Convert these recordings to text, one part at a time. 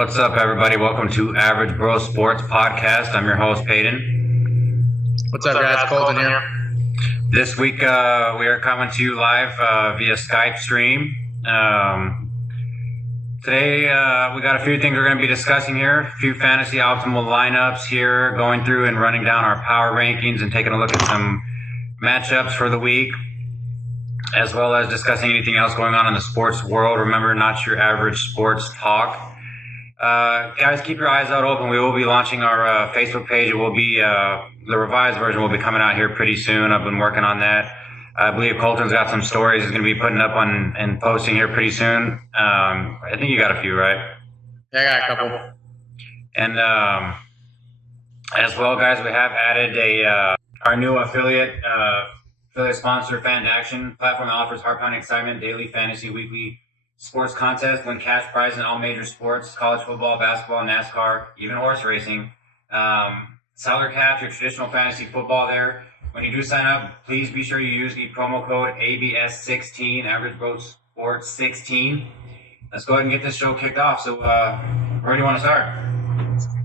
What's up, everybody? Welcome to AvgBroSports Podcast. I'm your host, Peyton. What's up, guys? Colton here. This week, we are coming to you live via Skype stream. Today, we got a few things we're going to be discussing here. A few fantasy optimal lineups here, going through and running down our power rankings and taking a look at some matchups for the week, as well as discussing anything else going on in the sports world. Remember, not your average sports talk. Guys, keep your eyes out open. We will be launching our Facebook page. It will be the revised version will be coming out here pretty soon. I've been working on that. I believe Colton's got some stories he's going to be putting up on and posting here pretty soon. I think you got a few, right? Yeah, I got a couple. And as well, guys, we have added our new affiliate sponsor, Fan Action platform that offers heart-pounding excitement, daily fantasy, weekly sports contest, win cash prize in all major sports, college football, basketball, NASCAR, even horse racing. Salary caps, your traditional fantasy football there. When you do sign up, please be sure you use the promo code ABS16, AvgBroSports16. Let's go ahead and get this show kicked off. So, where do you want to start?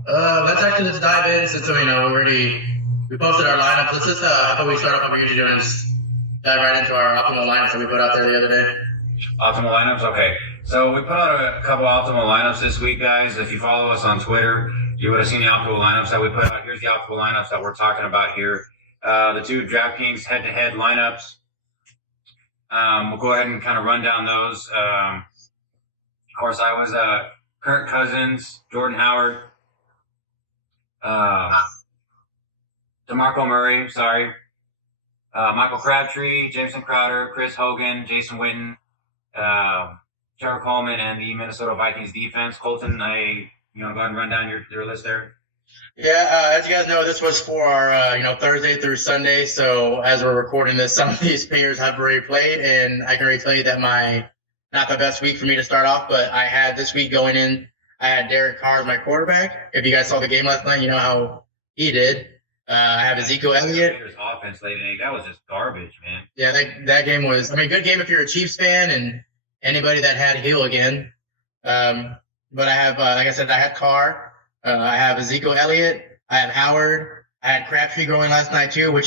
Let's dive in since, we posted our lineups. Let's just, how about we start off what we usually do and just dive right into our optimal lineups that we put out there the other day. Optimal lineups? Okay. So we put out a couple optimal lineups this week, guys. If you follow us on Twitter, you would have seen the optimal lineups that we put out. Here's the optimal lineups that we're talking about here. The two DraftKings head-to-head lineups. We'll go ahead and kind of run down those. Of course, I was Kirk Cousins, Jordan Howard, DeMarco Murray, Michael Crabtree, Jameson Crowder, Chris Hogan, Jason Witten, Trevor Coleman, and the Minnesota Vikings defense. Colton, go ahead and run down your list there. Yeah, as you guys know, this was for our Thursday through Sunday. So as we're recording this, some of these players have already played, and I can already tell you that not the best week for me to start off, but I had this week going in. I had Derek Carr as my quarterback. If you guys saw the game last night, you know how he did. I have Ezekiel Elliott. Offense late in that was just garbage, man. Yeah, that game was, good game if you're a Chiefs fan and anybody that had Hill again. But I have, like I said, I had Carr. I have Ezekiel Elliott. I have Howard. I had Crabtree going last night too,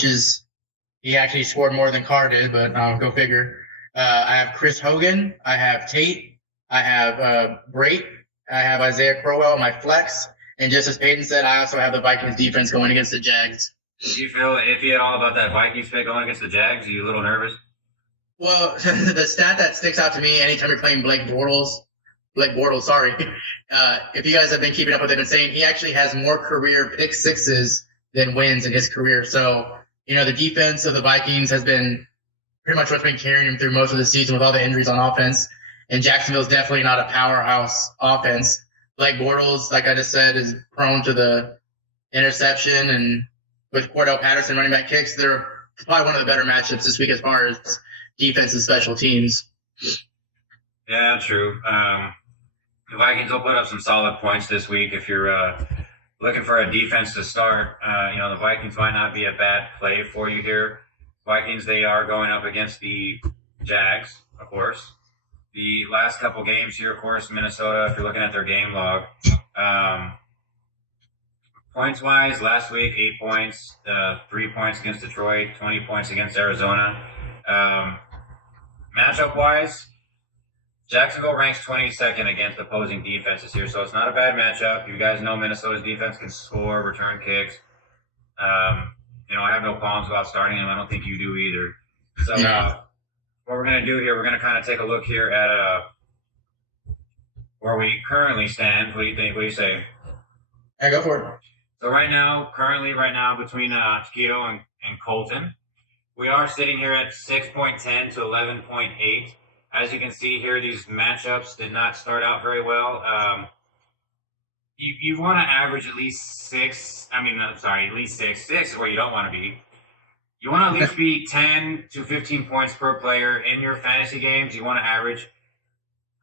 he actually scored more than Carr did, but go figure. I have Chris Hogan. I have Tate. I have Brake. I have Isaiah Crowell, my flex. And just as Peyton said, I also have the Vikings defense going against the Jags. Do you feel iffy at all about that Vikings pick going against the Jags? Are you a little nervous? Well, the stat that sticks out to me anytime you're playing Blake Bortles, if you guys have been keeping up with it and saying he actually has more career pick sixes than wins in his career. So, the defense of the Vikings has been pretty much what's been carrying him through most of the season with all the injuries on offense. And Jacksonville's definitely not a powerhouse offense. Blake Bortles, like I just said, is prone to the interception, and with Cordell Patterson running back kicks, they're probably one of the better matchups this week as far as defense and special teams. Yeah, true. The Vikings will put up some solid points this week. If you're looking for a defense to start, the Vikings might not be a bad play for you here. Vikings, they are going up against the Jags, of course. The last couple games here, of course, Minnesota, if you're looking at their game log, points-wise, last week, 8 points, 3 points against Detroit, 20 points against Arizona. Matchup-wise, Jacksonville ranks 22nd against opposing defenses here, so it's not a bad matchup. You guys know Minnesota's defense can score, return kicks. I have no qualms about starting them. I don't think you do either. So what we're going to do here, we're going to kind of take a look here at where we currently stand. What do you think? What do you say? I go for it. So currently right now, between Chiquito and Colton, we are sitting here at 6.10 to 11.8. As you can see here, these matchups did not start out very well. You want to average at least 6. At least 6. 6 is where you don't want to be. You want to at least be 10 to 15 points per player in your fantasy games. You want to average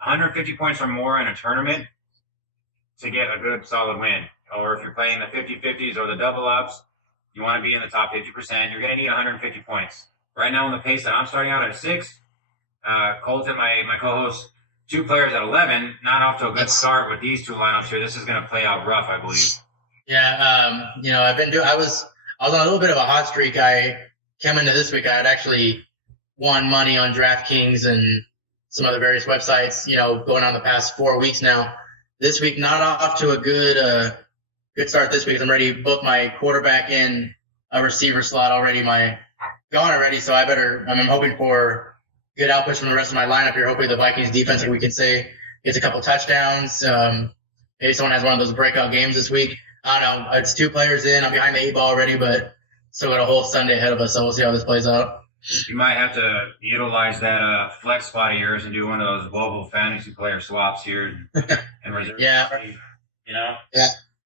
150 points or more in a tournament to get a good, solid win. Or if you're playing the 50-50s or the double-ups, you want to be in the top 50%. You're going to need 150 points. Right now, on the pace that I'm starting out at 6, Colton, my co-host, two players at 11, not off to a good start with these two lineups here. This is going to play out rough, I believe. Yeah, I was on a little bit of a hot streak. I came into this week. I had actually won money on DraftKings and some other various websites, going on the past 4 weeks now. This week, not off to a good start this week. I'm ready to book my quarterback in a receiver slot already. Gone already, so I'm hoping for good outputs from the rest of my lineup here. Hopefully the Vikings defense, we can say, gets a couple touchdowns. Maybe someone has one of those breakout games this week. I don't know. It's 2 players in. I'm behind the 8 ball already, but still got a whole Sunday ahead of us, so we'll see how this plays out. You might have to utilize that flex spot of yours and do one of those global fantasy player swaps here and reserve. Yeah.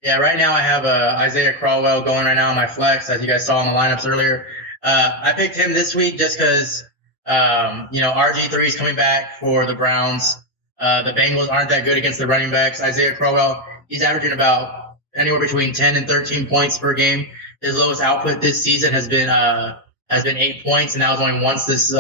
Yeah, right now I have Isaiah Crowell going right now on my flex, as you guys saw in the lineups earlier. I picked him this week just because, RG3 is coming back for the Browns. The Bengals aren't that good against the running backs. Isaiah Crowell, he's averaging about anywhere between 10 and 13 points per game. His lowest output this season has been 8 points, and that was only once this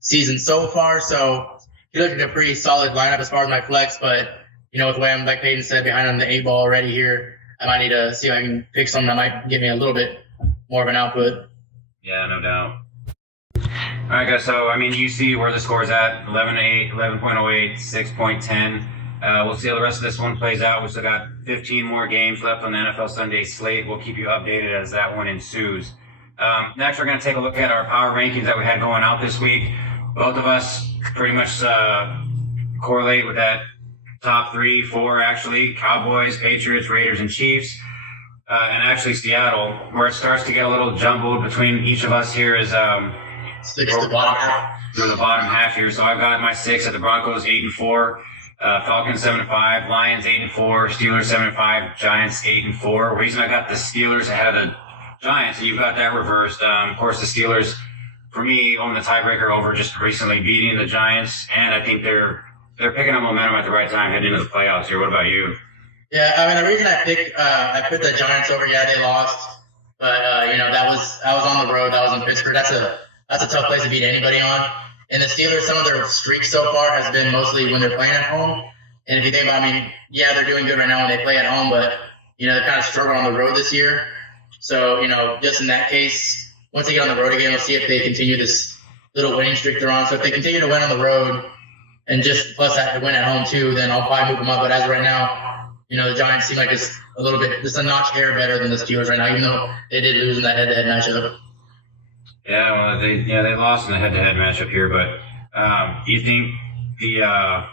season so far. So he looked like a pretty solid lineup as far as my flex, but with the way I'm, like Peyton said, behind on the 8 ball already here, I might need to see if I can pick something that might give me a little bit more of an output. Yeah, no doubt. All right, guys. So, you see where the score's at, 11.8, 11.08, 6.10. We'll see how the rest of this one plays out. We still got 15 more games left on the NFL Sunday slate. We'll keep you updated as that one ensues. Next, we're going to take a look at our power rankings that we had going out this week. Both of us pretty much correlate with that top 3, 4, actually. Cowboys, Patriots, Raiders, and Chiefs. And actually Seattle. Where it starts to get a little jumbled between each of us here is the bottom half. Through the bottom half here. So I've got my 6 at the Broncos 8-4, Falcons 7-5, Lions 8-4, Steelers 7-5, Giants 8-4. Reason I got the Steelers ahead of the Giants, and you've got that reversed. Of course, the Steelers, for me, own the tiebreaker over just recently beating the Giants, and I think they're picking up momentum at the right time heading into the playoffs here. What about you? Yeah, the reason I put the Giants over, they lost, but I was on the road. That was in Pittsburgh. That's a tough place to beat anybody on. And the Steelers, some of their streaks so far has been mostly when they're playing at home. And if you think about, they're doing good right now when they play at home, but they're kind of struggling on the road this year. So just in that case, once they get on the road again, we'll see if they continue this little winning streak they're on. So if they continue to win on the road and just plus have to win at home too, then I'll probably move them up. But as of right now, the Giants seem like it's a little bit, just a notch hair better than the Steelers right now, even though they did lose in that head-to-head matchup. Yeah, well, they lost in the head-to-head matchup here, but you think the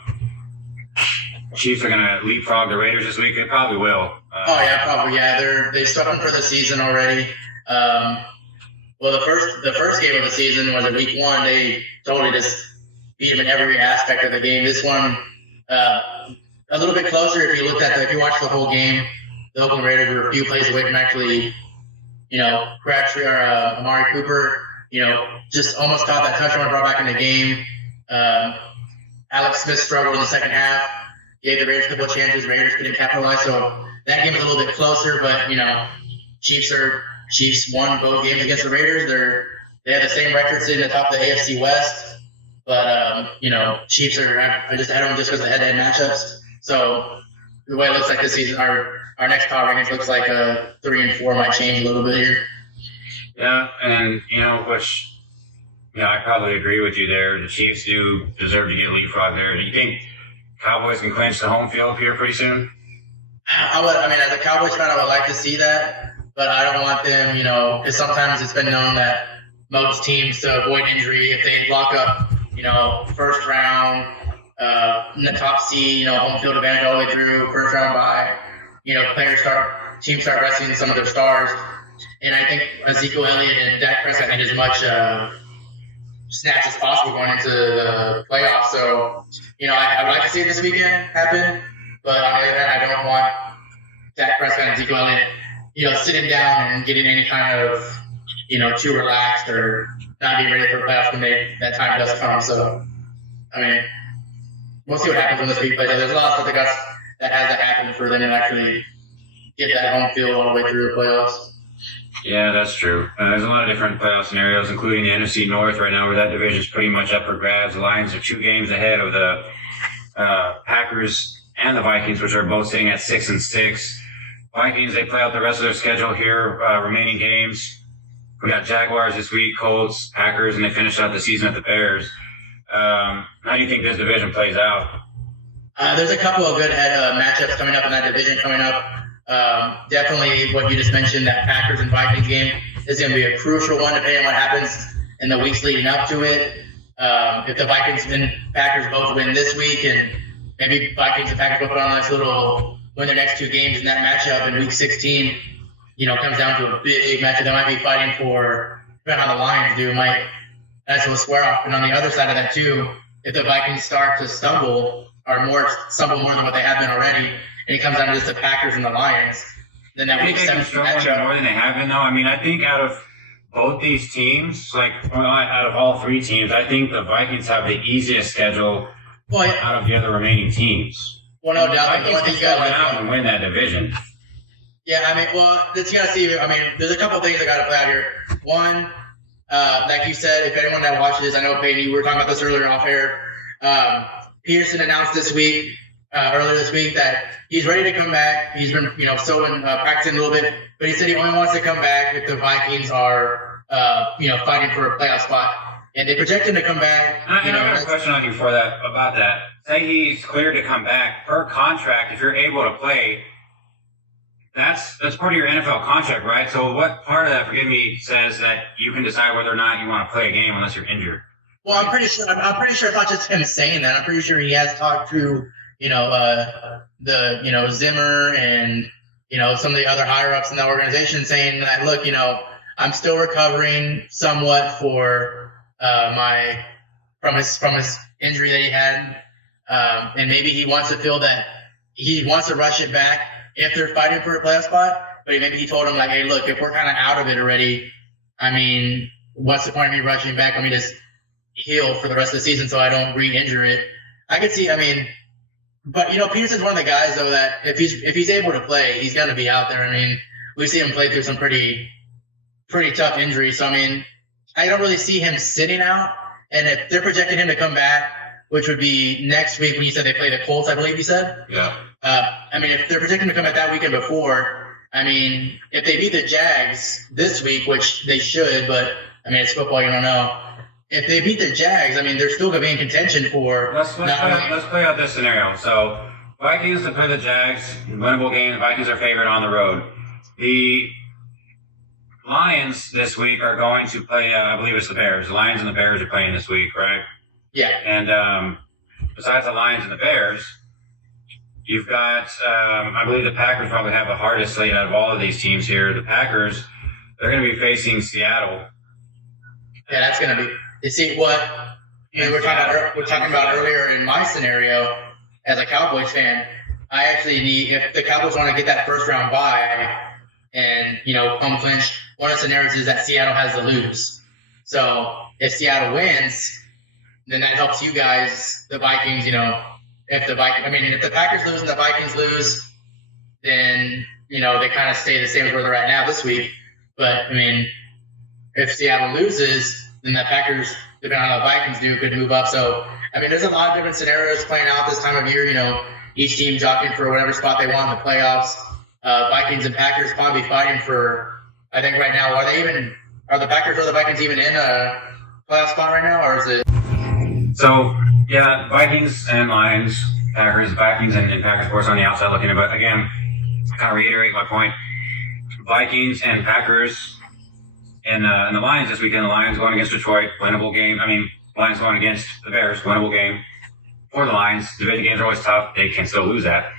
Chiefs are going to leapfrog the Raiders this week? They probably will. Probably. Yeah, they swept them for the season already. Well, the first game of the season was in week 1. They totally just beat them in every aspect of the game. This one, a little bit closer. If you watch the whole game, the Oakland Raiders were a few plays away from actually, Crabtree or Amari Cooper, just almost caught that touchdown and brought back in the game. Alex Smith struggled in the second half, gave the Raiders a couple of chances. Raiders couldn't capitalize, so that game was a little bit closer. But Chiefs won both games against the Raiders. They have the same record sitting atop the AFC West, but Chiefs are just ahead of them just because of the head-to-head matchups. So the way it looks like this season, our next power rankings looks like 3 and 4 might change a little bit here. Yeah, and I probably agree with you there. The Chiefs do deserve to get leapfrog there. Do you think Cowboys can clinch the home field here pretty soon? As a Cowboys fan, I would like to see that, but I don't want them, because sometimes it's been known that most teams to avoid injury, if they lock up, first round, in the top seed, home field advantage all the way through, first round bye, teams start resting some of their stars. And I think Ezekiel Elliott and Dak Prescott need as much snaps as possible going into the playoffs. So, I would like to see it this weekend happen, but on the other hand, I don't want Dak Prescott and Ezekiel Elliott, sitting down and getting any kind of, too relaxed or not being ready for playoffs when that time does come. So, we'll see what happens when this week plays out. There's a lot of stuff that has to happen for them to actually get that home field all the way through the playoffs. Yeah, that's true. There's a lot of different playoff scenarios, including the NFC North right now, where that division is pretty much up for grabs. The Lions are 2 games ahead of the Packers and the Vikings, which are both sitting at 6-6. Vikings, they play out the rest of their schedule here, remaining games. We got Jaguars this week, Colts, Packers, and they finish out the season at the Bears. How do you think this division plays out? There's a couple of good matchups coming up in that division coming up. Definitely what you just mentioned, that Packers and Vikings game is going to be a crucial one depending on what happens in the weeks leading up to it. If the Vikings and Packers both win this week, and maybe Vikings and Packers both put on a nice little win their next 2 games in that matchup in Week 16, comes down to a big matchup. They might be fighting for, depending on how the Lions do, might nice little square off. And on the other side of that too, if the Vikings start to stumble more than what they have been already, and it comes down to just the Packers and the Lions, then that Week 17 matchup more than they have been though. I mean, I think out of both these teams, out of all 3 teams, I think the Vikings have the easiest schedule out of the other remaining teams. Well, no doubt. The Vikings can go out and win that division. Yeah, I mean, you got to see. I mean, there's a couple things that got to play out here. One, like you said, if anyone that watches this, I know Peyton, we were talking about this earlier off air. Peterson announced earlier this week, that he's ready to come back. He's been, practicing a little bit, but he said he only wants to come back if the Vikings are, fighting for a playoff spot. And they project him to come back. I got a question on you about that. Say he's cleared to come back per contract. If you're able to play, that's part of your NFL contract, right? So what part of that, forgive me, says that you can decide whether or not you want to play a game unless you're injured? Well, I'm pretty sure it's not just him saying that. I'm pretty sure he has talked to, Zimmer and, some of the other higher ups in the organization, saying that, look, I'm still recovering somewhat from his injury that he had. And maybe he wants to feel that he wants to rush it back if they're fighting for a playoff spot. But maybe he told him, like, hey, look, if we're kind of out of it already, I mean, what's the point of me rushing back? Let me just heal for the rest of the season so I don't re-injure it. I could see, but Peterson's one of the guys though that if he's able to play, he's gonna be out there. I mean, we see him play through some pretty tough injuries. So I don't really see him sitting out. And if they're projecting him to come back, which would be next week when you said they play the Colts, I believe you said. Yeah. If they're projecting him to come back that weekend before, if they beat the Jags this week, which they should, but it's football, you don't know. If they beat the Jags, they're still going to be in contention for. Let's play out this scenario. So, Vikings to play the Jags, winnable game. The Vikings are favored on the road. The Lions this week are going to play, I believe it's the Bears. The Lions and the Bears are playing this week, right? Yeah. And besides the Lions and the Bears, you've got, I believe the Packers probably have the hardest slate out of all of these teams here. The Packers, they're going to be facing Seattle. Yeah, that's going to be. You see what we're talking about earlier in my scenario as a Cowboys fan. I actually need, if the Cowboys want to get that first round bye and home clinch, one of the scenarios is that Seattle has to lose. So if Seattle wins, then that helps you guys, the Vikings. If the Packers lose and the Vikings lose, then they kind of stay the same as where they're at now this week. But if Seattle loses, then the Packers, depending on how the Vikings do, could move up. So, there's a lot of different scenarios playing out this time of year. Each team jockeying for whatever spot they want in the playoffs. Vikings and Packers probably fighting for, I think right now, are the Packers or the Vikings even in a playoff spot right now, or is it? So, yeah, Vikings and Lions, Vikings and Packers, of course, on the outside looking at it. But again, I kind of reiterate my point. Vikings and Packers and the Lions this weekend. The Lions going against Detroit, winnable game. Lions going against the Bears, winnable game for the Lions. Division games are always tough. They can still lose that.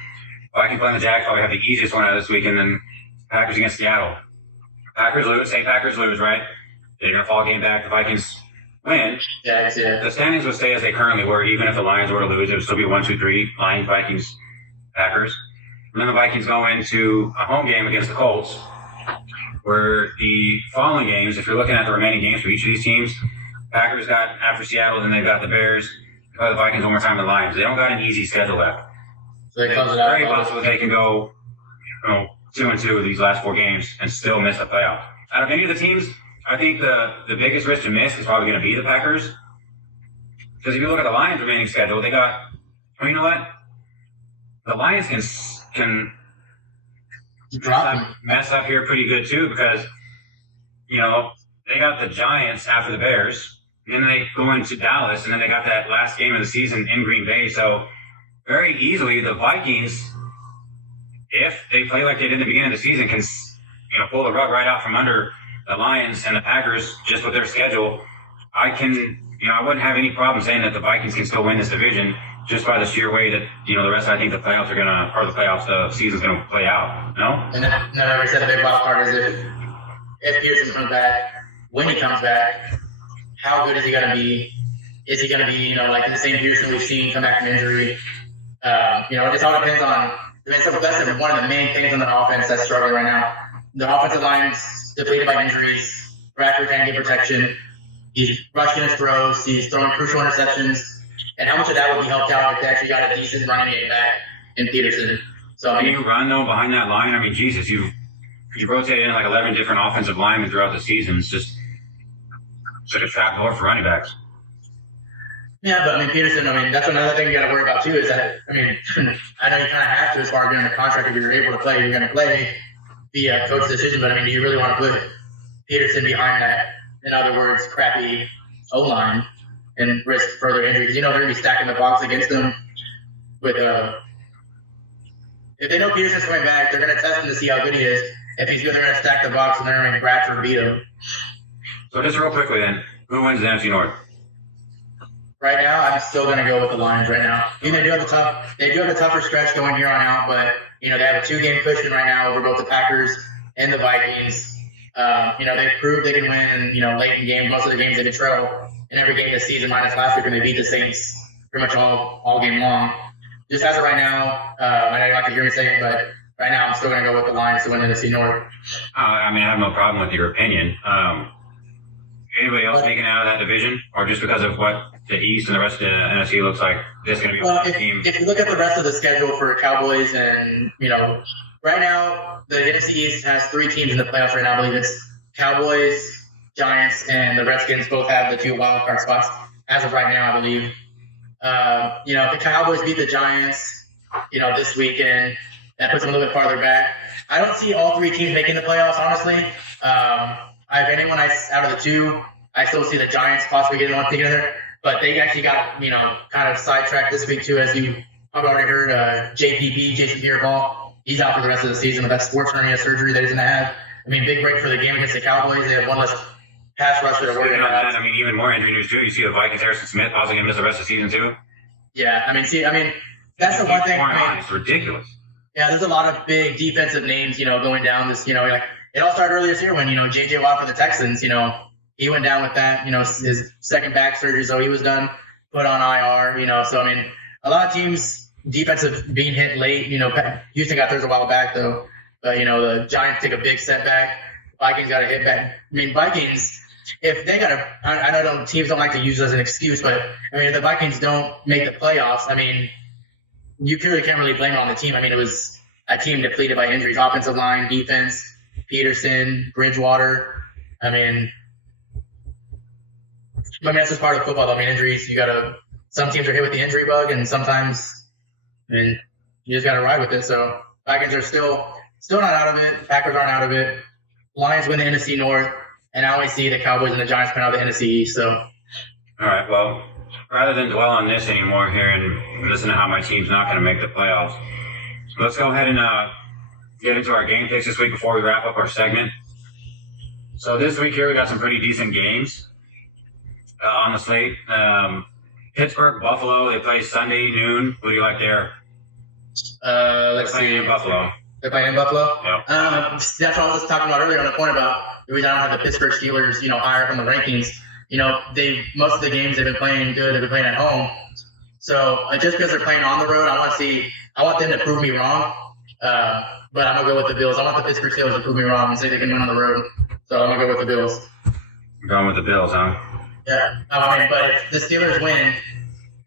Vikings playing the Jags probably have the easiest one out of this week, and then Packers against Seattle. Packers lose, right? They're going to fall a game back. The Vikings win. Yeah. The standings would stay as they currently were. Even if the Lions were to lose, it would still be 1, 2, 3, Lions, Vikings, Packers. And then the Vikings go into a home game against the Colts, where the following games, if you're looking at the remaining games for each of these teams, Packers got after Seattle, then they've got the Bears, the Vikings one more time, the Lions. They don't got an easy schedule left. So it's very possible they can go 2-2 with these last 4 games and still miss the playoff. Out of any of the teams, I think the biggest risk to miss is probably going to be the Packers. Because if you look at the Lions' remaining schedule, they got Well, you know what? The Lions can mess up here pretty good too, because they got the Giants after the Bears, and then they go into Dallas, and then they got that last game of the season in Green Bay. So very easily the Vikings, if they play like they did in the beginning of the season, can pull the rug right out from under the Lions and the Packers just with their schedule. I wouldn't have any problem saying that the Vikings can still win this division just by the sheer way that, the rest, I think the season's going to play out. No? And then, we said the big wild card is if Peterson comes back, when he comes back, how good is he going to be? Is he going to be, like the same Peterson we've seen come back from injury? It all depends on, so that's one of the main things on the offense that's struggling right now. The offensive line's depleted by injuries. Bradford can't get protection. He's rushing his throws. He's throwing crucial interceptions. And how much of that would be helped out if they actually got a decent running game back in Peterson? So can you run, though, behind that line? I mean, Jesus, you rotated in like 11 different offensive linemen throughout the season. It's just like a trap door for running backs. Yeah, but Peterson, that's another thing you got to worry about too. Is that I know you kind of have to as far as getting the contract. If you're able to play, you're going to play via coach's decision. But do you really want to put Peterson behind that? In other words, crappy O-line and risk further injury because they're going to be stacking the box against them. With if they know Peterson's coming back, they're going to test him to see how good he is. If he's good, they're going to stack the box and they're going to make Bradford beat him. So just real quickly then, who wins the NFC North? Right now, I'm still going to go with the Lions right now. They do have a tougher stretch going here on out, but they have a 2-game cushion right now over both the Packers and the Vikings. They've proved they can win, and late in game, most of the games they did trail in every game this season, minus last week when they beat the Saints pretty much all game long. Just as of right now, I know you like to hear me say it, but right now I'm still going to go with the Lions to win the NFC North. I have no problem with your opinion. Anybody else making out of that division, or just because of what the East and the rest of the NFC looks like, this is going to be one team? If you look at the rest of the schedule for Cowboys, and right now the NFC East has 3 teams in the playoffs right now. I believe it's Cowboys, Giants, and the Redskins both have the 2 wild card spots as of right now, I believe. If the Cowboys beat the Giants, this weekend, that puts them a little bit farther back. I don't see all 3 teams making the playoffs, honestly. If anyone out of the 2, I still see the Giants possibly getting one together. But they actually got, kind of sidetracked this week, too, as you probably already heard. JPP, Jason Pierre-Paul, he's out for the rest of the season with that sports hernia surgery that he's going to have. Big break for the game against the Cowboys. They have one less pass rusher to worry about. Even more injury news, too. You see the Vikings, Harrison Smith, possibly going to miss the rest of the season, too. Yeah, that's the one thing. It's ridiculous. Yeah, there's a lot of big defensive names, going down this, it all started earlier this year when, J.J. Watt for the Texans, he went down with that, his second back surgery, so he was done, put on IR, so, a lot of teams, defensive being hit late, Houston got theirs a while back, though, but, the Giants take a big setback, Vikings got a hit back. Vikings, if they got I know teams don't like to use it as an excuse, but, if the Vikings don't make the playoffs, you really can't really blame it on the team. It was a team depleted by injuries, offensive line, defense, Peterson, Bridgewater. That's just part of football. Injuries, some teams are hit with the injury bug, and sometimes, you just got to ride with it. So Vikings are still not out of it. Packers aren't out of it. Lions win the NFC North, and I only see the Cowboys and the Giants come out of the NFC East. So, all right. Well, rather than dwell on this anymore here and listen to how my team's not going to make the playoffs, let's go ahead and get into our game picks this week before we wrap up our segment. So this week here we got some pretty decent games on the slate. Pittsburgh, Buffalo, they play Sunday noon. Who do you like there? Let's see. In Buffalo. They're playing in Buffalo? Yep. That's what I was talking about earlier on the point about the reason I don't have the Pittsburgh Steelers, higher up in the rankings. Most of the games they've been playing good, they've been playing at home. So just because they're playing on the road, I want them to prove me wrong. But I'm going to go with the Bills. I want the Pittsburgh Steelers to prove me wrong and say they can win on the road. So I'm going to go with the Bills. You're going with the Bills, huh? Yeah. But if the Steelers win,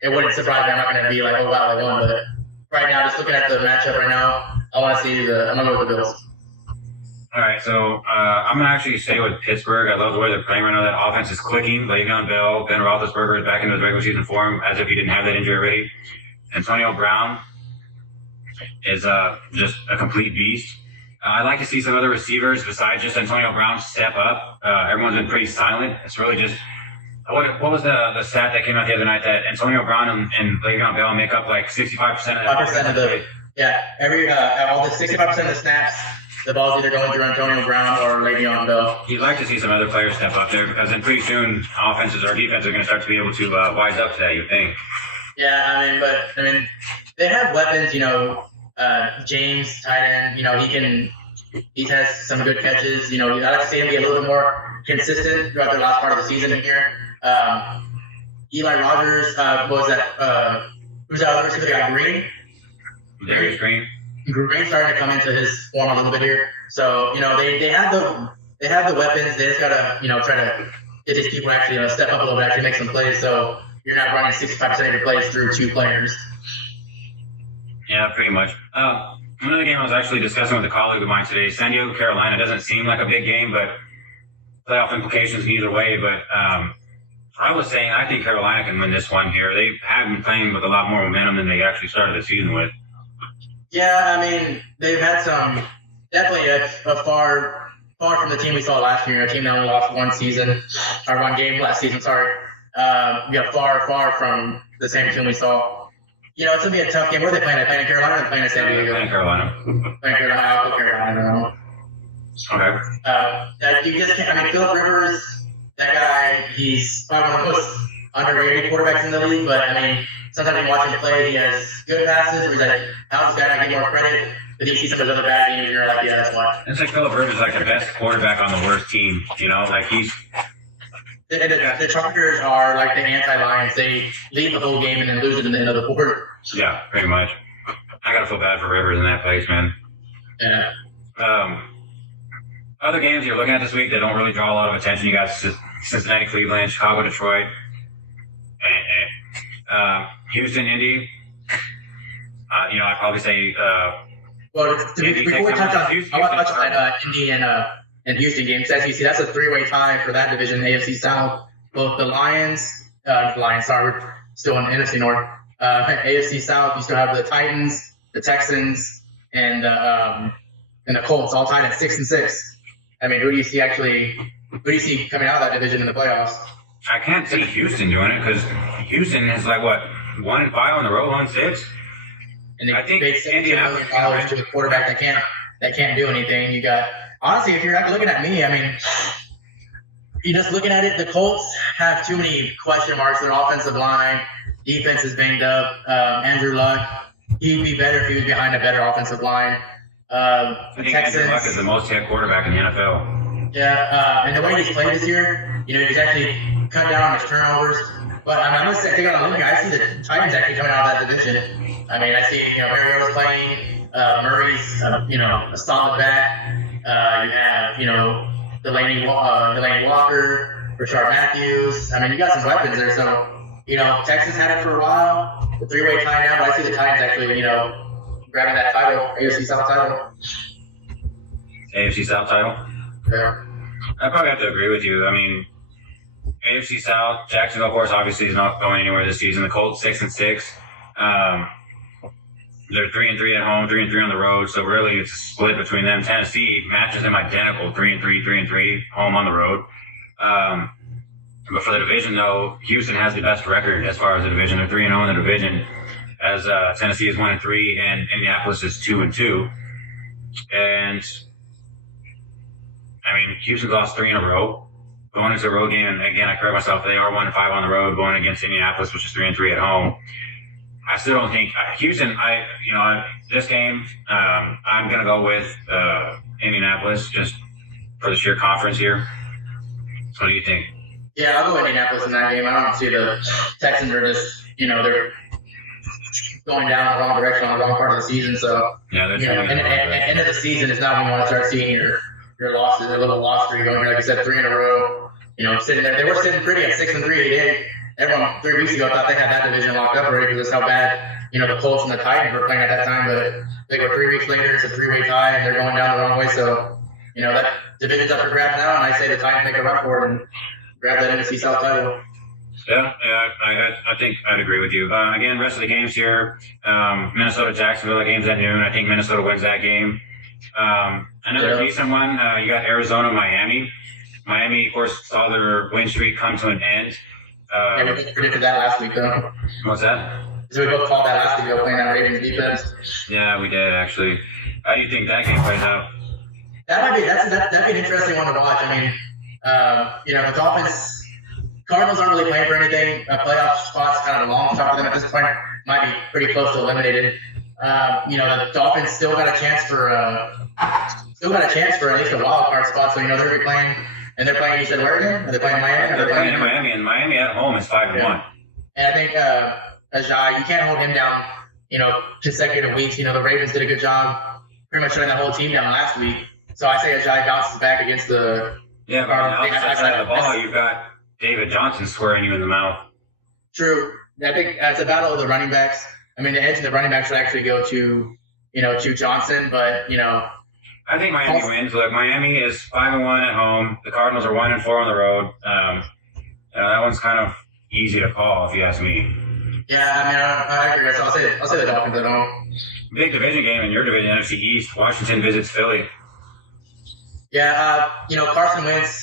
it wouldn't surprise me. I'm not going to be like, oh, wow, they won. But right now, just looking at the matchup right now, I'm going to go with the Bills. All right, so I'm going to actually stay with Pittsburgh. I love the way they're playing right now. That offense is clicking. Le'Veon Bell, Ben Roethlisberger is back into his regular season form as if he didn't have that injury already. Antonio Brown is just a complete beast. I'd like to see some other receivers besides just Antonio Brown step up. Everyone's been pretty silent. It's really just what was the stat that came out the other night that Antonio Brown and Le'Veon Bell make up like 65% of the all the 65% of the snaps, the ball's either going through Antonio Brown or Le'Veon Bell. You'd like to see some other players step up there because then pretty soon offenses or defense are going to start to be able to wise up to that, you think. Yeah, I mean, they have weapons, James, tight end, he has some good catches. I'd like to see him be a little bit more consistent throughout the last part of the season here. Eli Rogers, who's the other receiver? They got Green. Darius Green. Green's starting to come into his form a little bit here. So, they have the weapons. They just gotta, try to get these people actually, step up a little bit, actually make some plays. So you're not running 65% of your plays through two players. Yeah, pretty much. Another game I was actually discussing with a colleague of mine today, San Diego, Carolina, doesn't seem like a big game, but playoff implications either way. But I was saying I think Carolina can win this one here. They have been playing with a lot more momentum than they actually started the season with. Yeah, I mean, they've had some definitely a far from the team we saw last year. A team that only lost one game last season. Sorry, far from the same team we saw. It's going to be a tough game. Where are they playing? Are they playing in Carolina or are they playing in San Diego? Playing Carolina. Playing Carolina. I'll put Carolina. Okay. Phillip Rivers, that guy, he's probably one of the most underrated quarterbacks in the league, but, sometimes when you watch him play, he has good passes, where he's like, how does this guy not get more credit? But you see some of those other bad games, and you're like, yeah, that's why. It's like Phillip Rivers is like the best quarterback on the worst team, like he's... The Chargers are like the anti-Lions. They lead the whole game and then lose it in the end of the quarter. Yeah, pretty much. I gotta feel bad for Rivers in that place, man. Yeah. Other games you're looking at this week that don't really draw a lot of attention. You got Cincinnati, Cleveland, Chicago, Detroit, Houston, Indy. I'd probably say. Before we touch on, I want to touch on Indy and Houston game. As you see, that's a three-way tie for that division, AFC South. Both the Lions, we're still in NFC North. AFC South, you still have the Titans, the Texans, and the Colts, all tied at 6-6. Who do you see coming out of that division in the playoffs? I can't see Houston doing it because Houston is like 1-5 on the road, 1-6. And they paid $17 million to the quarterback that can't do anything. You got. Honestly, if you're not looking at me, you're just looking at it. The Colts have too many question marks. Their offensive line, defense is banged up. Andrew Luck, he'd be better if he was behind a better offensive line. I think Andrew Luck is the most hit quarterback in the NFL. Yeah, and the way he's played this year, he's actually cut down on his turnovers. But I must say, I see the Titans actually coming out of that division. I see Mariota's playing. Murray's a solid back. You have, Delaney Walker, Rashard Matthews. You got some weapons there. So, Texas had it for a while. The three-way tie now, but I see the Titans actually, grabbing that title, AFC South title. AFC South title? Yeah. I probably have to agree with you. AFC South, Jacksonville, of course, obviously is not going anywhere this season. The Colts 6-6. They're 3-3 at home, 3-3 on the road. So really, it's a split between them. Tennessee matches them identical, 3-3, 3-3, home on the road. But for the division, though, Houston has the best record as far as the division. They're 3-0 in the division, as Tennessee is 1-3 and Indianapolis is 2-2. And Houston's lost 3 in a row. Going into the road game, and again, I correct myself, they are 1-5 on the road, going against Indianapolis, which is 3-3 at home. I still don't think Houston. This game, I'm gonna go with Indianapolis just for the sheer conference here. What do you think? Yeah, I'll go with Indianapolis in that game. I don't see the Texans are just they're going down the wrong direction on the wrong part of the season. So yeah, they're end of the season is not when you want to start seeing your losses, a little loss streak going. Like you said, 3 in a row. Sitting there, they were sitting pretty at 6-3. Everyone 3 weeks ago thought they had that division locked up already because that's how bad, the Colts and the Titans were playing at that time. But they go 3 weeks later, it's a 3-way tie, and they're going down the wrong way. So, that division's up for grabs now, and I say the Titans make a run for it and grab that NFC South title. Yeah, I think I'd agree with you. Again, rest of the games here, Minnesota-Jacksonville, the game's at noon. I think Minnesota wins that game. Another decent one, you got Arizona-Miami. Miami, of course, saw their win streak come to an end. Yeah, we predicted that last week, though. What's that? So we both called that last week, playing that Ravens defense. Yeah, we did, actually. How do you think that game plays out? That'd be an interesting one to watch. I mean, the Dolphins... Cardinals aren't really playing for anything. Playoff spots kind of a long shot for them at this point. Might be pretty close to eliminated. The Dolphins still got a chance for at least a wild card spot. So they're gonna be playing, and they're playing. You said where again? Are they playing Miami? They're playing in Miami, and Miami at home is 5-1. And I think Ajay, you can't hold him down. Consecutive weeks. The Ravens did a good job, pretty much shutting the whole team down last week. So I say Ajay bounces back against the. Yeah, but on the outside side of the ball, you've got David Johnson swearing you in the mouth. True. I think it's a battle of the running backs. I mean, the edge of the running backs should actually go to Johnson, but I think Miami wins. Look, Miami is 5-1 at home. The Cardinals are 1-4 on the road. That one's kind of easy to call, if you ask me. Yeah, I agree. So I'll say the Dolphins at home. Big division game in your division, NFC East. Washington visits Philly. Yeah, Carson Wentz.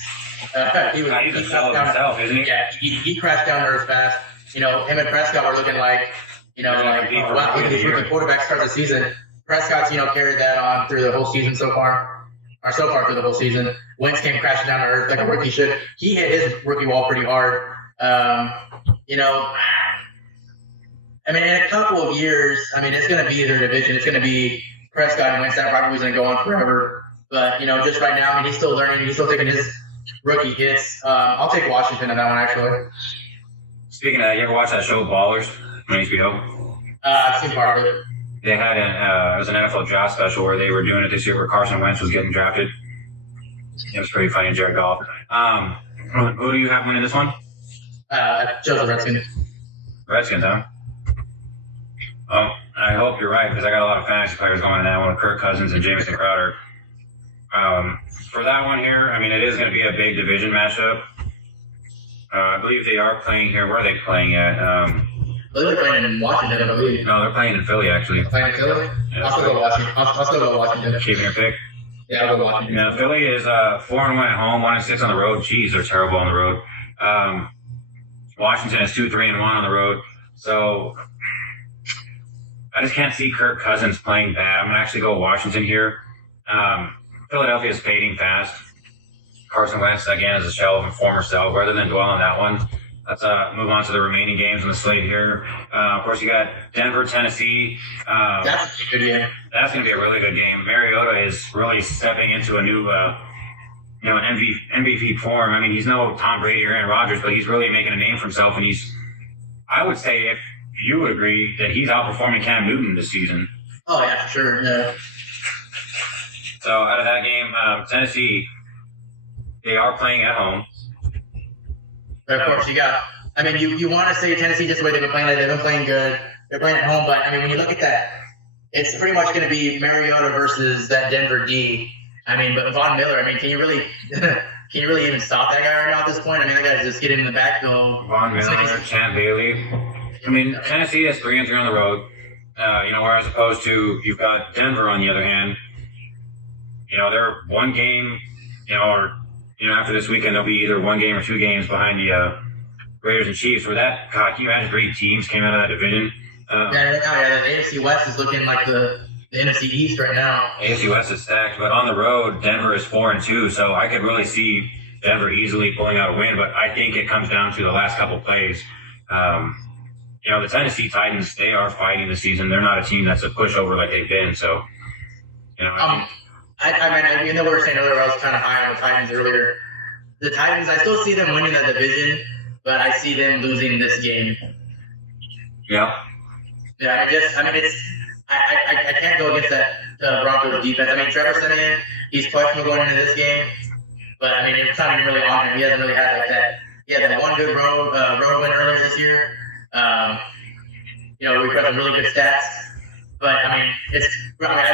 He's a cell himself, isn't he? Yeah, he crashed down to earth fast. Him and Prescott were looking like, wow, these rookie quarterbacks start the season. Prescott's, carried that on through the whole season so far through the whole season. Wentz came crashing down to earth like a rookie should. He hit his rookie wall pretty hard. In a couple of years, it's going to be their division. It's going to be Prescott and Wentz. That rivalry's going to go on forever. But, just right now, he's still learning. He's still taking his rookie hits. I'll take Washington in that one, actually. Speaking of that, you ever watch that show Ballers on HBO? I've seen part of it. They had it was an NFL draft special where they were doing it this year where Carson Wentz was getting drafted. It was pretty funny, Jared Goff. Who do you have winning this one? Joseph Redskins. Redskins, huh? Oh, I hope you're right because I got a lot of fantasy players going in that one with Kirk Cousins and Jamison Crowder. For that one here, it is going to be a big division matchup. I believe they are playing here. Where are they playing at? They're playing in Washington, I believe. No, they're playing in Philly, actually. Playing in Philly? Yeah. I'll still go Washington. I'll still go Washington. Keeping your pick? Yeah, I'll go Washington. Now, Philly is 4-1 at home, 1-6 on the road. Jeez, they're terrible on the road. Washington is 2-3-1 on the road. So I just can't see Kirk Cousins playing bad. I'm going to actually go Washington here. Philadelphia is fading fast. Carson Wentz, again, is a shell of a former self. Rather than dwell on that one, let's move on to the remaining games on the slate here. Of course, you got Denver, Tennessee. That's a good game. That's going to be a really good game. Mariota is really stepping into a new, an MVP form. He's no Tom Brady or Aaron Rodgers, but he's really making a name for himself. And I would say, if you would agree, that he's outperforming Cam Newton this season. Oh, yeah, for sure. Yeah. So out of that game, Tennessee, they are playing at home. But of course, you want to say Tennessee just the way they've been playing. They've been playing good. They're playing at home. But, when you look at that, it's pretty much going to be Mariota versus that Denver D. But Von Miller, can you really even stop that guy right now at this point? That guy's just getting in the backfield. Von Miller, Champ Bailey. Tennessee is 3-3 on the road. Whereas opposed to you've got Denver on the other hand. They're one game, after this weekend, they'll be either one game or two games behind the Raiders and Chiefs. Can you imagine 3 teams came out of that division? The AFC West is looking like the NFC East right now. AFC West is stacked, but on the road, Denver is 4-2, so I could really see Denver easily pulling out a win, but I think it comes down to the last couple plays. The Tennessee Titans, they are fighting this season. They're not a team that's a pushover like they've been, so, even though we were saying earlier I was kind of high on the Titans earlier, the Titans, I still see them winning that division, but I see them losing this game. Yeah. Yeah, I can't go against that Broncos defense. Trevor Siemian, he's questionable going into this game, but it's not even really on him. He hasn't really had like that. He had that one good road win earlier this year. We got some really good stats. But, I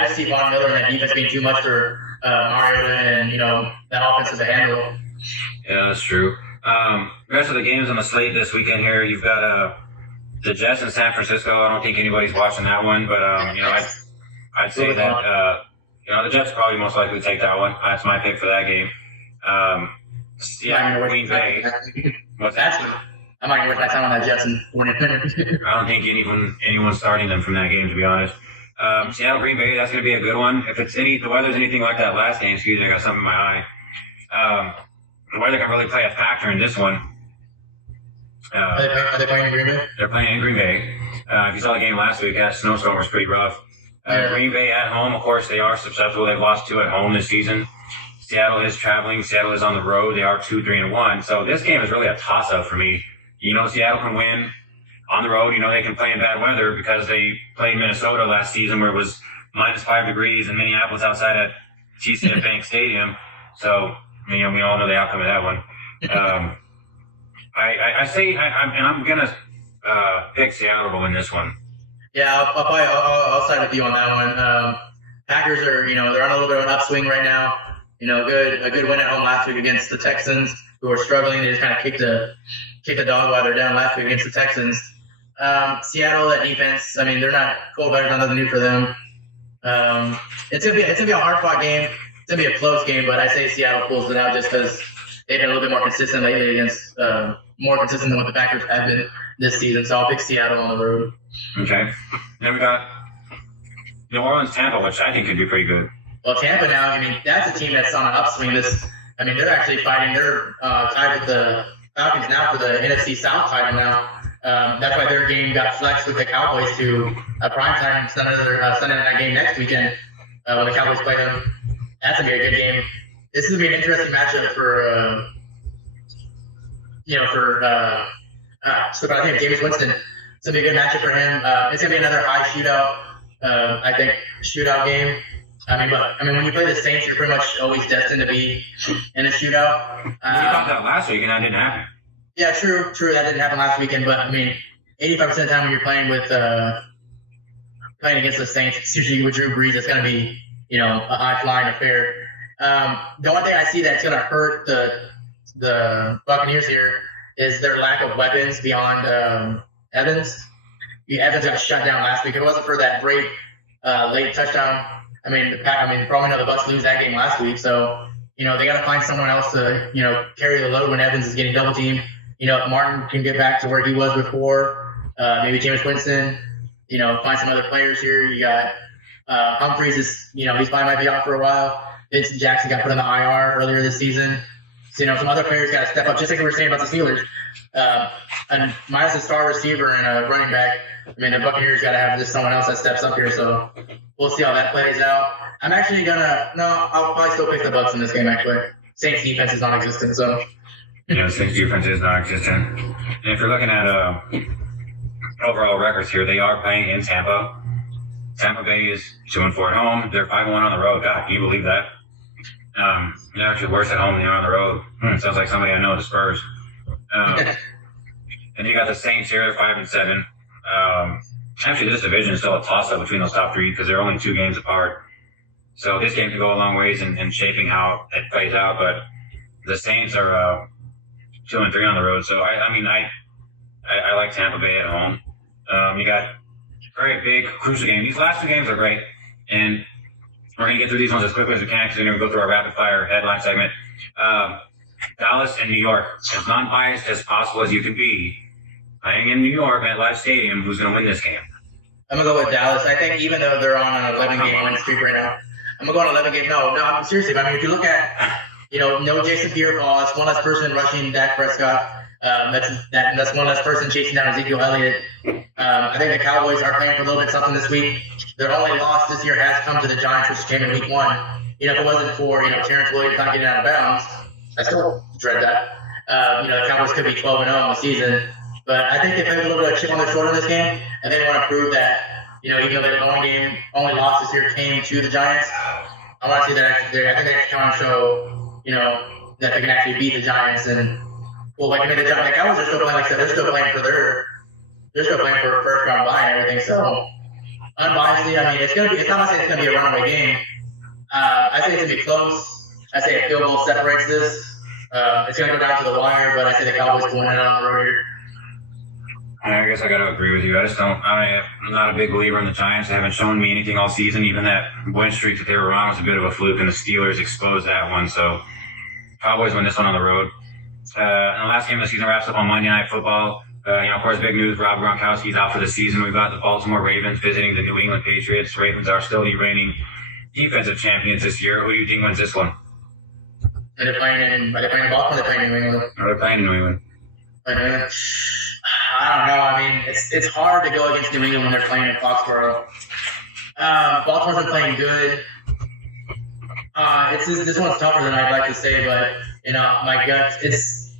just see Von Miller and that defense being too much for Mariota and, that offense to handle. Yeah, that's true. The rest of the games on the slate this weekend here, you've got the Jets in San Francisco. I don't think anybody's watching that one, but I'd say that the Jets probably most likely take that one. That's my pick for that game. Green Bay. What's that? I'm not gonna waste my time on that Jets and I don't think anyone's starting them from that game, to be honest. Seattle Green Bay, that's gonna be a good one. If the weather's anything like that last game, excuse me, I got something in my eye. The weather can really play a factor in this one. Are they playing in Green Bay? They're playing in Green Bay. If you saw the game last week, that snowstorm was pretty rough. Green Bay at home, of course, they are susceptible. They've lost 2 at home this season. Seattle is traveling. Seattle is on the road. They are 2-3-1. So this game is really a toss-up for me. Seattle can win on the road. They can play in bad weather because they played Minnesota last season where it was -5 degrees in Minneapolis outside at TCF Bank Stadium. So, we all know the outcome of that one. I'm going to pick Seattle to win this one. Yeah, I'll side with you on that one. Packers are, they're on a little bit of an upswing right now. A good win at home last week against the Texans, who are struggling. They just kind of kicked the dog while they're down last week against the Texans. Seattle at defense, they're not cold weather's not nothing new for them. It's gonna be a hard fought game. It's gonna be a close game, but I say Seattle pulls it out just because they've been a little bit more consistent lately against more consistent than what the Packers have been this season. So I'll pick Seattle on the road. Okay. Then we got New Orleans, Tampa, which I think could be pretty good. Well, Tampa now, that's a team that's on an upswing. They're actually fighting. They're tied with the Falcons now for the NFC South title now. That's why their game got flexed with the Cowboys to a primetime Sunday night game next weekend when the Cowboys play them. That's going to be a good game. This is going to be an interesting matchup for I think Jameis Winston. It's going to be a good matchup for him. It's going to be another high shootout, shootout game. When you play the Saints, you're pretty much always destined to be in a shootout. You talked that last week, and that didn't happen. Yeah, true. That didn't happen last weekend, but 85% of the time when you're playing playing against the Saints, it's usually with Drew Brees, it's going to be, a high-flying affair. The one thing I see that's going to hurt the Buccaneers here is their lack of weapons beyond Evans. Evans got shut down last week. If it wasn't for that great late touchdown, probably know the Bucs lose that game last week. So, they got to find someone else to, carry the load when Evans is getting double teamed. If Martin can get back to where he was before, maybe Jameis Winston, find some other players here. You got Humphreys he probably might be out for a while. Vincent Jackson got put on the IR earlier this season. So, some other players got to step up, just like we were saying about the Steelers. And minus a star receiver and a running back, the Buccaneers got to have just someone else that steps up here. So we'll see how that plays out. I'm actually I'll probably still pick the Bucs in this game, actually. Saints defense is non-existent, so. Saints defense is non-existent. And if you're looking at overall records here, they are playing in Tampa. Tampa Bay is 2-4 at home. They're 5-1 on the road. God, can you believe that? They're actually worse at home than they are on the road. Sounds like somebody I know, the Spurs. And you got the Saints here, they're 5-7. Actually, this division is still a toss-up between those top three because they're only 2 games apart. So this game could go a long ways in shaping how it plays out. But the Saints are 2-3 on the road. So I like Tampa Bay at home. You got very big crucial game. These last 2 games are great, and we're gonna get through these ones as quickly as we can because we're gonna go through our rapid fire headline segment. Dallas and New York, as non-biased as possible as you can be, playing in New York at Live Stadium. Who's gonna win this game? I'm gonna go with Dallas. I think even though they're on an 11-game win streak right now, I'm gonna go on 11-game. No, seriously. If you look at, no Jason Pierre-Paul, that's one less person rushing Dak Prescott. That's one less person chasing down Ezekiel Elliott. I think the Cowboys are playing for a little bit something this week. Their only loss this year has come to the Giants, which came in week 1. If it wasn't for Terrence Williams not getting out of bounds, I still dread that. The Cowboys could be 12-0 in the season. But I think they played a little bit of chip on their shoulder in this game, and they want to prove that, even though their only loss this year came to the Giants, I want to see that I think they actually want to show, that they can actually beat the Giants. And, the Cowboys are still playing, like I said, they're still playing for a first round bye and everything. So, unbiasedly, it's not saying it's going to be a runaway game. I think it's going to be close. I say a field goal separates this. It's going to go down to the wire, but I say the Cowboys will win it on the road here. I guess I got to agree with you. I'm not a big believer in the Giants. They haven't shown me anything all season. Even that win streak that they were on was a bit of a fluke, and the Steelers exposed that one. So Cowboys win this one on the road. And the last game of the season wraps up on Monday Night Football. Of course, big news, Rob Gronkowski's out for the season. We've got the Baltimore Ravens visiting the New England Patriots. Ravens are still the reigning defensive champions this year. Who do you think wins this one? Are they playing in Baltimore or are they playing in New England? They're playing in New England. I don't know. I mean, it's hard to go against New England when they're playing in Foxborough. Baltimore's been playing good. This one's tougher than I'd like to say, but my gut, it's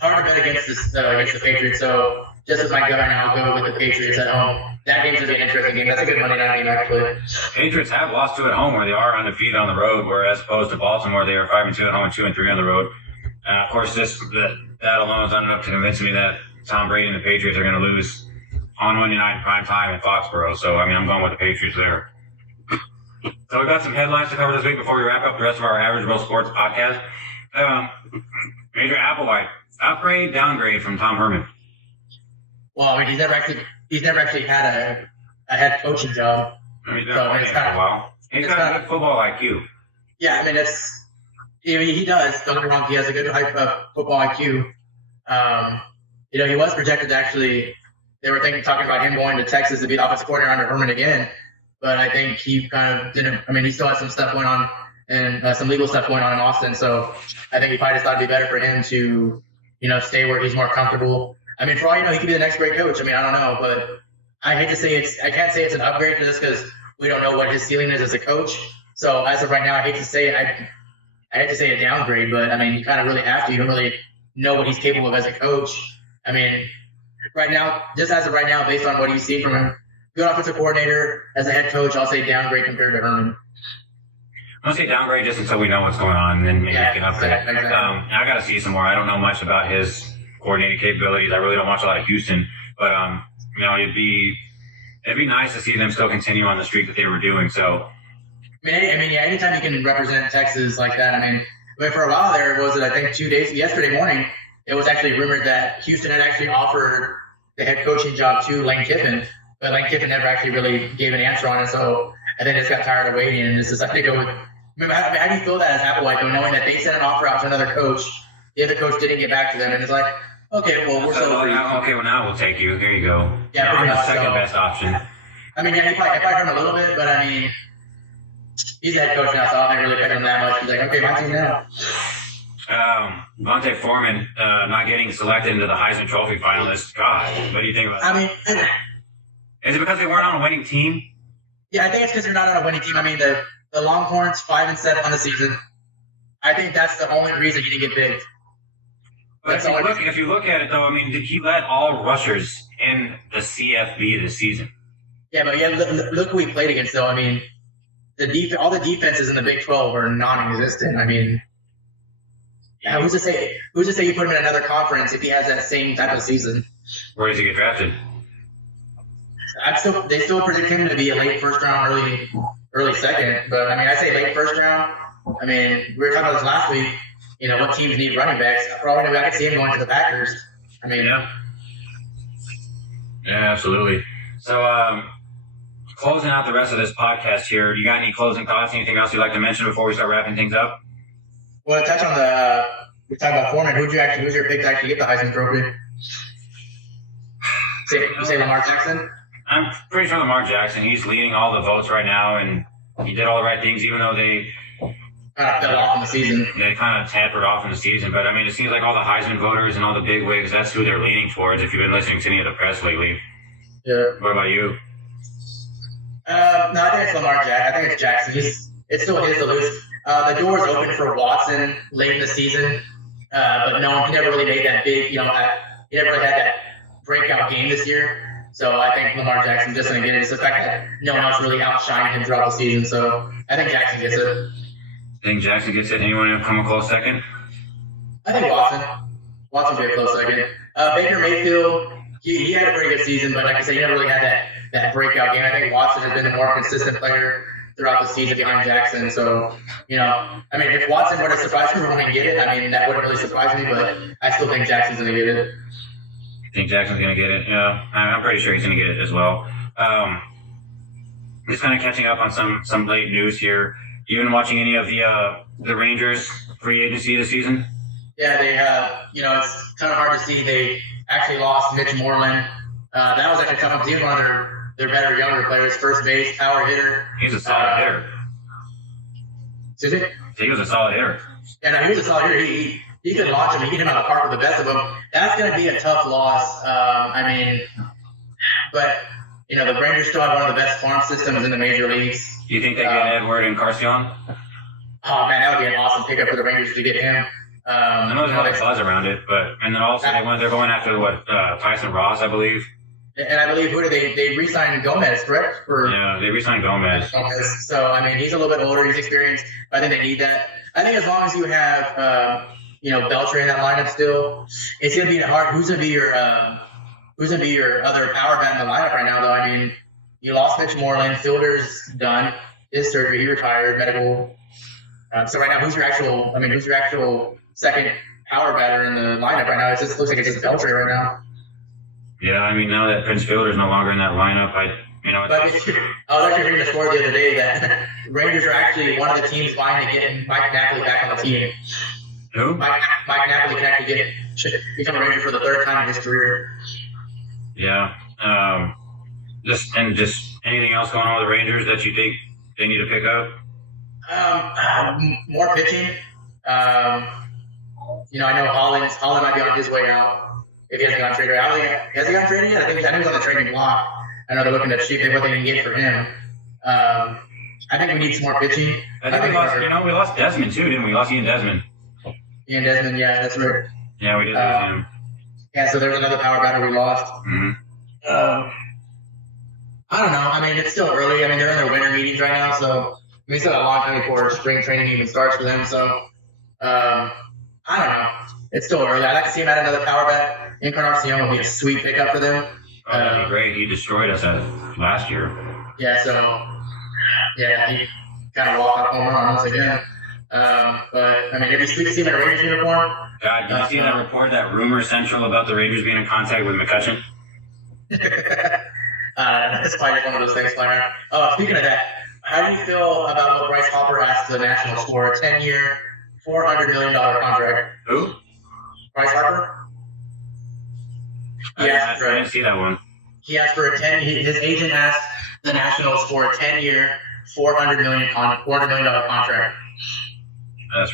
hard to bet against the Patriots. So just with my gut right now, I'll go with the Patriots at home. That game's gonna be an interesting game. That's a good Monday night game, actually. Patriots have lost 2 at home, where they are undefeated on the road, whereas opposed to Baltimore, they are 5-2 at home and 2-3 on the road. Of course, that alone has ended up to convince me that Tom Brady and the Patriots are going to lose on Monday night in prime time in Foxborough. So, I'm going with the Patriots there. So, we've got some headlines to cover this week before we wrap up the rest of our AvgBroSports Podcast. Major Applewhite, upgrade, downgrade from Tom Herman. Well, he's never actually had a head coaching job. He's been playing for a while. He's got a good football IQ. Yeah, he does. Don't get me wrong, he has a good football IQ. He was projected to actually, they were talking about him going to Texas to be the offensive coordinator under Herman again, but I think he kind of didn't. He still had some stuff going on and some legal stuff going on in Austin, so I think he probably just thought it'd be better for him to, stay where he's more comfortable. For all you know, he could be the next great coach. I don't know, but I can't say it's an upgrade to this because we don't know what his ceiling is as a coach. So as of right now, I hate to say a downgrade, but you kind of really have to. You don't really know what he's capable of as a coach. Right now, just as of right now, based on what you see from him, good offensive coordinator as a head coach, I'll say downgrade compared to Herman. I'm going to say downgrade just until we know what's going on, and then maybe we can upgrade. Exactly. I got to see some more. I don't know much about his coordinating capabilities. I really don't watch a lot of Houston, but it'd be nice to see them still continue on the streak that they were doing. So, anytime you can represent Texas like that, but for a while there, yesterday morning, it was actually rumored that Houston had actually offered the head coaching job to Lane Kiffin, but Lane Kiffin never actually really gave an answer on it. So I think they just got tired of waiting, and it's just like they go with. How do you feel that as Applewhite, though, knowing that they sent an offer out to another coach, the other coach didn't get back to them, and it's like, okay, well, we're so okay, well, now we'll take you. Here you go. Yeah, you're the second best option. He probably heard him a little bit, but he's a head coach now, so I don't really pick him that much. He's like, okay, my team now. Vontae Foreman not getting selected into the Heisman Trophy finalists. God, what do you think about that? Is it because they weren't on a winning team? Yeah, I think it's because they're not on a winning team. The Longhorns 5-7 on the season. I think that's the only reason he didn't get picked. But if you look at it, though, he led all rushers in the CFB this season. Yeah, but look who he played against, though. All the defenses in the Big 12 are non-existent. Who's to say you put him in another conference if he has that same type of season? Where does he get drafted? They still predict him to be a late first round, early second. But I say late first round. We were talking about this last week. What teams need running backs? Probably I could see him going to the Packers. Yeah, absolutely. So, closing out the rest of this podcast here, you got any closing thoughts? Anything else you'd like to mention before we start wrapping things up? Well, to touch on we talked about Foreman. Who's your pick to actually get the Heisman Trophy? You say Lamar Jackson? I'm pretty sure Lamar Jackson. He's leading all the votes right now, and he did all the right things, even though they fell off in the season. They kind of tapered off in the season. But, it seems like all the Heisman voters and all the big wigs, that's who they're leaning towards if you've been listening to any of the press lately. Yeah. What about you? No, I think it's Lamar Jackson. I think it's Jackson. It's still his to lose. The door is open for Watson late in the season, but no, he never really made that big, he never really had that breakout game this year. So I think Lamar Jackson's just going to get it. It's the fact that no one else really outshined him throughout the season. So I think Jackson gets it. Think Jackson gets it? Anyone come a close second? I think Watson. Watson's be a close second. Baker Mayfield, he had a pretty good season, but like I said, he never really had that breakout game. I think Watson has been the more consistent player throughout the season behind Jackson. So, I mean, if Watson were to surprise everyone and get it, I mean, that wouldn't really surprise me, but I still think Jackson's going to get it. I think Jackson's going to get it? Yeah, I'm pretty sure he's going to get it as well. Just kind of catching up on some late news here. You been watching any of the Rangers free agency this season? Yeah, they it's kind of hard to see. They actually lost Mitch Moreland. That was like a tough deal. One of their better younger players, first base, power hitter. He's a solid hitter. Excuse me? He was a solid hitter. Yeah, no, he was a solid hitter. He could launch him. He hit him out of the park with the best of them. That's going to be a tough loss. But the Rangers still have one of the best farm systems in the major leagues. Do you think they get Edward and Carcion? Oh man, that would be an awesome pickup for the Rangers to get him. I know there's a lot of buzz around it, and then also they're going after Tyson Ross, I believe. And I believe they re-signed Gomez, correct? Yeah, they re-signed Gomez. So I mean, he's a little bit older, he's experienced. I think they need that. I think as long as you have Beltre in that lineup still, it's gonna be hard. Who's gonna be your other power bat in the lineup right now? Though I mean, you lost Mitch Moreland, Fielder's done his surgery, he retired, medical. So right now, who's your actual second power batter in the lineup right now? It just looks like it's just Beltre right now. Yeah, I mean, now that Prince Fielder's no longer in that lineup, I was actually reading the story the other day that Rangers are actually one of the teams vying to get Mike Napoli back on the team. Who? Mike Napoli can actually become a Ranger for the third time in his career. Yeah. Just anything else going on with the Rangers that you think they need to pick up? More pitching. I know Holland might be on his way out if he hasn't gone traded. Has he gone traded yet? I think he's on the trading block. I know they're looking to see what they can get for him. I think we need some more pitching. I think we lost Desmond too, didn't we? We lost Ian Desmond. Ian Desmond, yeah, that's right. Yeah, we did lose him. Yeah, so there was another power batter we lost. Mm-hmm. I don't know. I mean, it's still early. I mean, they're in their winter meetings right now, so we still got a long time before spring training even starts for them. So, I don't know. It's still early. I'd like to see him add another power bat. Encarnacion would be a sweet pickup for them. Oh, that'd be great. He destroyed us last year. Yeah, he kind of walked up home run once again. But, I mean, it'd be sweet to see him in a Rangers uniform. God, did you see that report, that rumor central about the Rangers being in contact with McCutcheon? That's probably one of those things flying around. Speaking of that, how do you feel about what Bryce Harper asked the Nationals for? A 10-year, $400 million contract. Who? Bryce Harper? I didn't see that one. He asked for his agent asked the Nationals for a 10-year, $400 million contract. That's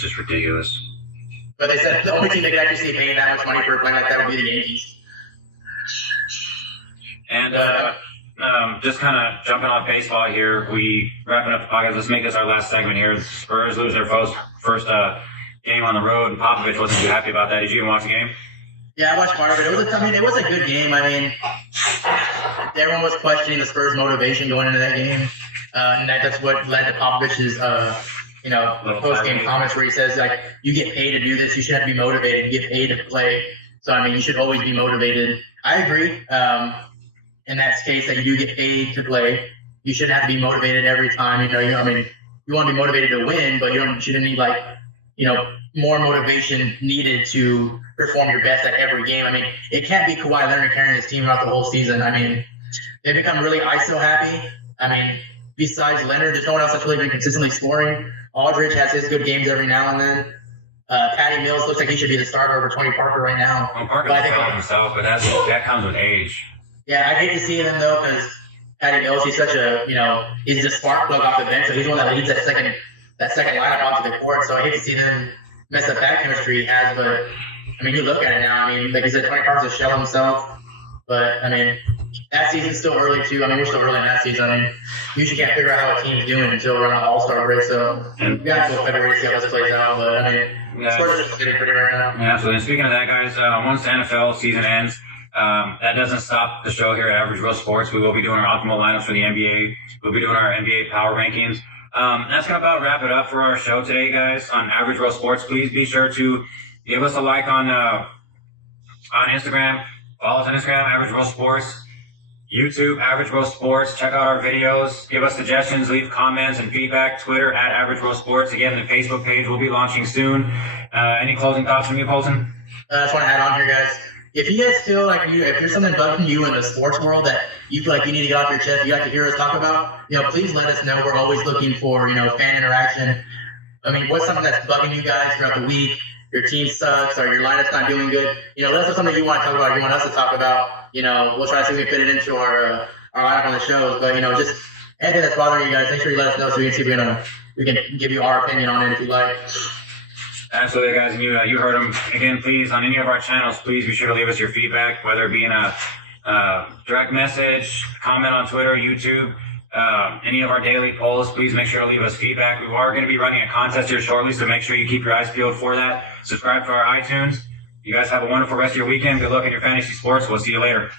just ridiculous. But they said the only team they could actually see paying that much money for a player like that would be the Yankees. And just kind of jumping off baseball here, we wrapping up the podcast. Let's make this our last segment here. The Spurs lose their first game on the road, and Popovich wasn't too happy about that. Did you even watch the game? Yeah, I watched part of it. It was a good game. I mean, everyone was questioning the Spurs' motivation going into that game, and that's what led to Popovich's post-game comments where he says, like, you get paid to do this, you shouldn't have to be motivated, you get paid to play. So, I mean, you should always be motivated. I agree. In that case, that you do get paid to play, you shouldn't have to be motivated every time. You want to be motivated to win, but you shouldn't need, more motivation needed to perform your best at every game. I mean, it can't be Kawhi Leonard carrying his team throughout the whole season. I mean, they become really ISO happy. I mean, besides Leonard, there's no one else that's really been consistently scoring. Aldridge has his good games every now and then. Patty Mills looks like he should be the starter over Tony Parker right now. Well, Parker's killing himself, but that comes with age. Yeah, I hate to see him though, because Patty Mills, he's such a, he's a spark plug off the bench, so he's the one that leads that second lineup onto the court. So I hate to see them mess up that chemistry he has. But I mean, you look at it now. I mean, like you said, Tony Parker's a shell himself. But I mean, that season's still early too. I mean, we're still early in that season. I mean, you usually can't figure out how a team's doing until we're on the All-Star break. So we got until February to see how this plays out. But I mean, Spurs are just getting pretty right now. Yeah. So then, speaking of that, guys, once the NFL season ends, that doesn't stop the show here at Average Real Sports. We will be doing our optimal lineups for the NBA. We'll be doing our NBA power rankings. That's going to about wrap it up for our show today, guys, on Average Real Sports. Please be sure to give us a like on Instagram. Follow us on Instagram, Average Real Sports. YouTube, AvgBroSports. Check out our videos. Give us suggestions, leave comments and feedback. Twitter at AvgBroSports. Again, the Facebook page will be launching soon. Any closing thoughts from you, Polton? I just want to add on here, guys. If you guys feel like if there's something bugging you in the sports world that you feel like you need to get off your chest, you like to hear us talk about, please let us know. We're always looking for, fan interaction. I mean, what's something that's bugging you guys throughout the week? Your team sucks or your lineup's not doing good. Let us know something you want to talk about, you want us to talk about. We'll try to see if we can fit it into our lineup on the shows. But, just anything that's bothering you guys, make sure you let us know so we can see if we can give you our opinion on it if you like. Absolutely, guys. And you heard them. Again, please, on any of our channels, please be sure to leave us your feedback, whether it be in a direct message, comment on Twitter, YouTube, any of our daily polls. Please make sure to leave us feedback. We are going to be running a contest here shortly, so make sure you keep your eyes peeled for that. Subscribe to our iTunes. You guys have a wonderful rest of your weekend. Good luck in your fantasy sports. We'll see you later.